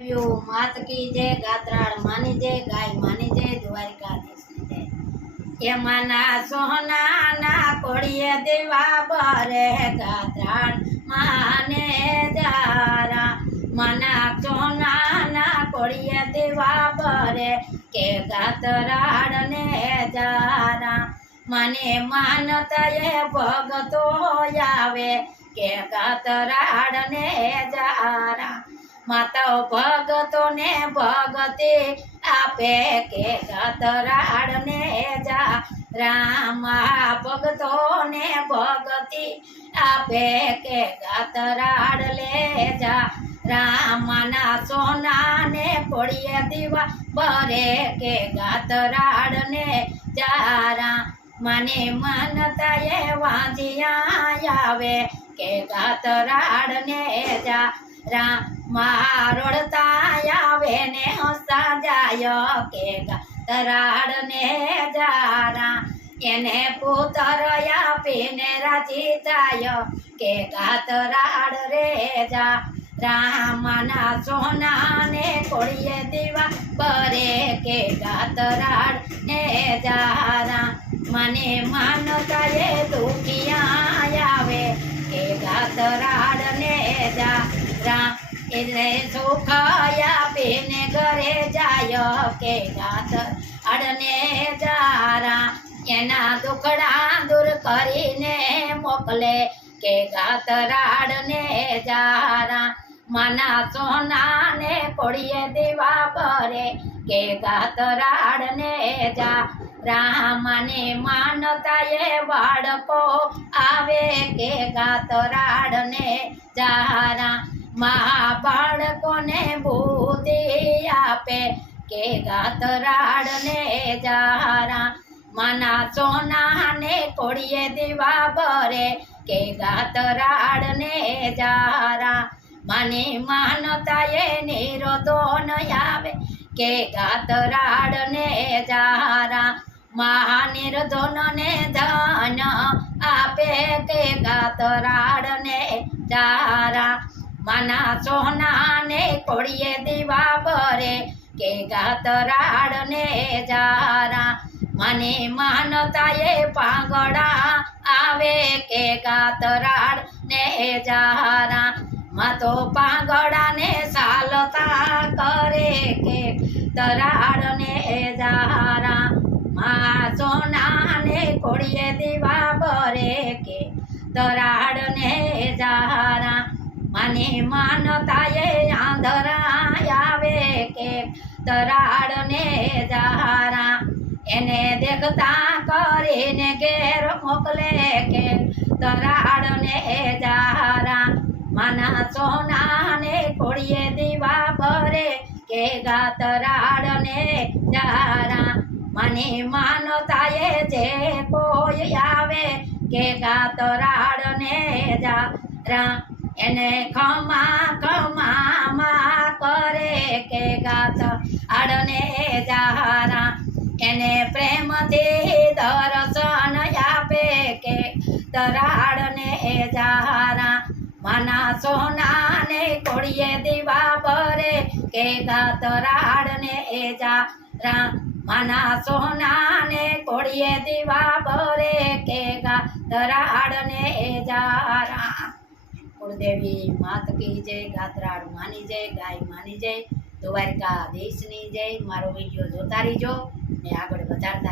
मात की जय गात्राड़ मानी जय गाय मानी जय द्वारिकाधीश जय ये मना सोना ना कोड़िए देवा बरे गात्राड़ माने जारा मना सोना ना कोड़िए देवा बरे के गात्राड़ ने जारा मने मानता ये भगतो यावे के गात्राड़ ने जारा माता भगतो ने भगते आपे के गात्राड़ ने जा रामा भगतो ने भगती आपे के गात्राड़ ले जा रामना सोना ने कोड़िए दीवा बरे के गात्राड़ ने जा मने मनता ये वाजिया आवे के गात्राड़ ने जा रोड़ता आवे ने हंसा जायो के गात्राड़ ने जारा एने पुत्र आपीने राजी जायो के गात्राड़ रे जा रामना सोना ने कोड़िए दीवा बरे के गात्राड़ ने जारा मने मानता ये दुखिया आवे के गात्राड़ ने जा એટલે સુખ આપીને ઘરે જાય કે ગાत्राड़ને જારા એના દુખડા દૂર કરીને મોકલે કે ગાत्राड़ને જારા મના સોનાને કોળીએ દેવા બરે કે ગાत्राड़ને જા રામને માનતા એ બાળકો આવે કે ગાत्राड़ને જારા बाळको ने बुद्धि आपे के गात्राड़ ने जारा मना सोना ने कोड़िए दीवा बरे के गात्राड़ ने जारा मने मानता ये निरोधो न आवे के गात्राड़ ने जारा महानिर्धन ने धन आपे के गात्राड़ ने जारा मना सोना ने कोड़िए दीवा बरे के गात्राड़ ने जारा मने मानता ये पागड़ा आवे के गात्राड़ ने जारा मतो पागड़ा ने सालता करे के गात्राड़ ने जारा मा सोना ने कोड़िए दीवा बरे के गात्राड़ ने जारा मने मानता ये आंधरा आवे के गात्राड़ ने जारा एने देखता करीने घेर मोकले के गात्राड़ ने जारा मना सोना ने कोड़िए दीवा बरे के गात्राड़ ने जारा मने मानता ये जे कोई आवे के गात्राड़ ने जारा एने खमा खमा मा करे के गात्राड़ ने जारा एने प्रेम थी दर्शन आपे के गात्राड़ ने जारा मना सोना ने कोड़िए दीवा बरे के गात्राड़ ने जारा मना सोना ने कोड़िए दीवा बरे के गात्राड़ ने जारा कुलदेवी मात की जय गात्राड़ मानी जय गाय मानी जय द्वारिकाधीशनी जय। मारो विडियो जोता रहीजो ने आगळ वधारता